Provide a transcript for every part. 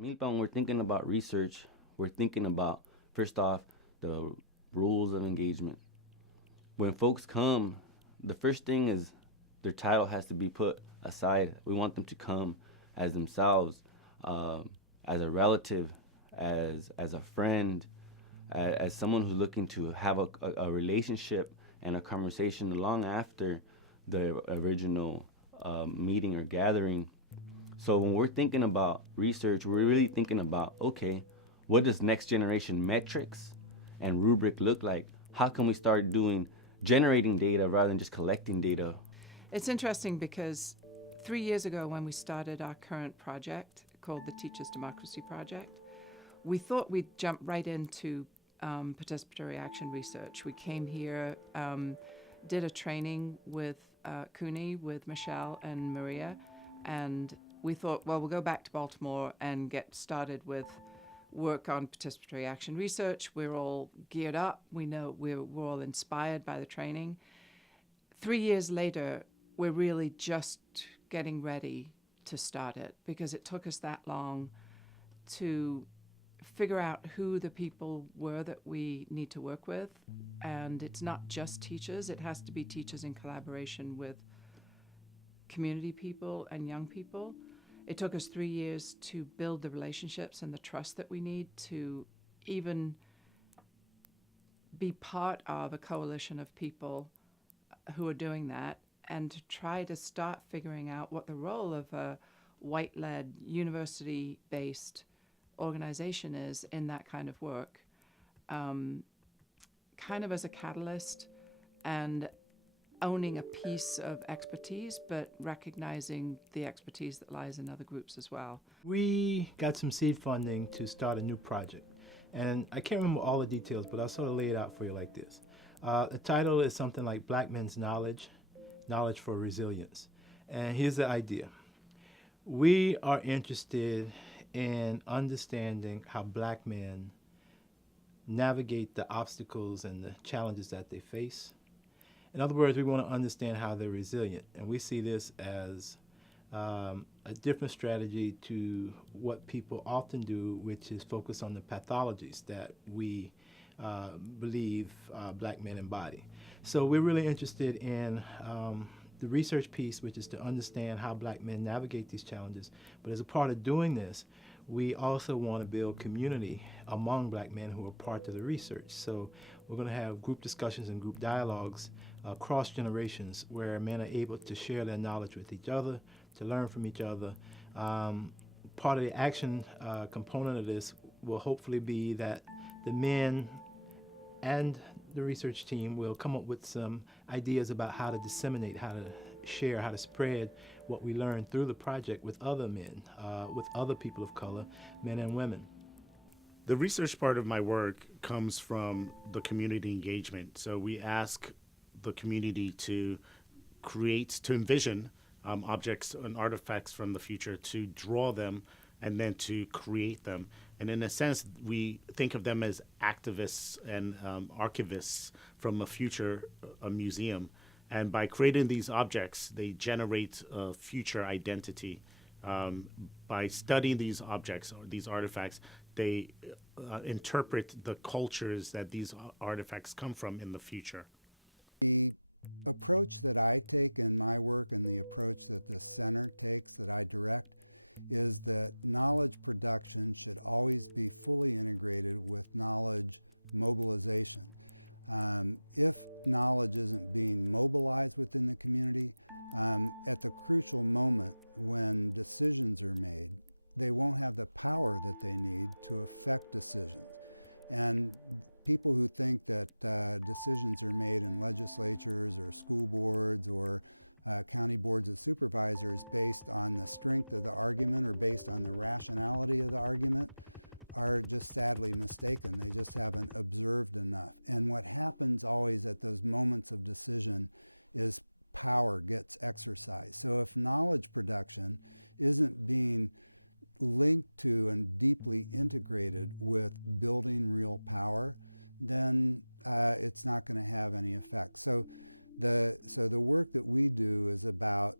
Milpa, when we're thinking about research, we're thinking about, first off, the rules of engagement. When folks come, the first thing is their title has to be put aside. We want them to come as themselves, as a relative, as a friend, as someone who's looking to have a relationship and a conversation long after the original meeting or gathering. So when we're thinking about research, we're really thinking about, okay, what does next generation metrics and rubric look like? How can we start generating data rather than just collecting data? It's interesting because 3 years ago when we started our current project called the Teachers Democracy Project, we thought we'd jump right into participatory action research. We came here, did a training with CUNY, with Michelle and Maria, and we thought, well, we'll go back to Baltimore and get started with work on participatory action research. We're all geared up. We know we're all inspired by the training. 3 years later, we're really just getting ready to start it because it took us that long to figure out who the people were that we need to work with. And it's not just teachers. It has to be teachers in collaboration with community people and young people. It took us 3 years to build the relationships and the trust that we need to even be part of a coalition of people who are doing that, and to try to start figuring out what the role of a white-led, university-based organization is in that kind of work, kind of as a catalyst and owning a piece of expertise, but recognizing the expertise that lies in other groups as well. We got some seed funding to start a new project. And I can't remember all the details, but I'll sort of lay it out for you like this. The title is something like Black Men's Knowledge, Knowledge for Resilience. And here's the idea. We are interested in understanding how black men navigate the obstacles and the challenges that they face. In other words, we want to understand how they're resilient. And we see this as a different strategy to what people often do, which is focus on the pathologies that we believe black men embody. So we're really interested in the research piece, which is to understand how black men navigate these challenges. But as a part of doing this, we also want to build community among black men who are part of the research. So we're going to have group discussions and group dialogues across generations where men are able to share their knowledge with each other, to learn from each other. Part of the action component of this will hopefully be that the men and the research team will come up with some ideas about how to disseminate, how to share, how to spread what we learned through the project with other men, with other people of color, men and women. The research part of my work comes from the community engagement. So we ask the community to envision objects and artifacts from the future, to draw them, and then to create them. And in a sense, we think of them as activists and archivists from a future museum. And by creating these objects, they generate a future identity. By studying these objects or these artifacts, they interpret the cultures that these artifacts come from in the future. The approach that I take in my work and the approach that the center takes that I direct is that knowledge production should always be fully integrated with knowledge mobilization. If knowledge isn't being mobilized within the community, at the crucial moment when decisions are made, they won't have the power that they need to affect decisions. And people who think that decisions are made in legislatures or school boards or county boards of supervisors based on the strength of the argument or based on the rationality of the argument are just sadly mistaken. They just haven't observed enough. And what happens always at those moments of decision is power gets exercised. So if knowledge production isn't being linked to and deeply integrated with building real power, then it's not going to have any effect. So the work that we do is about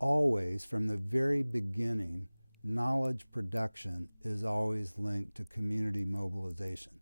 always, from the very beginning, knowledge production is always linked to community mobilization.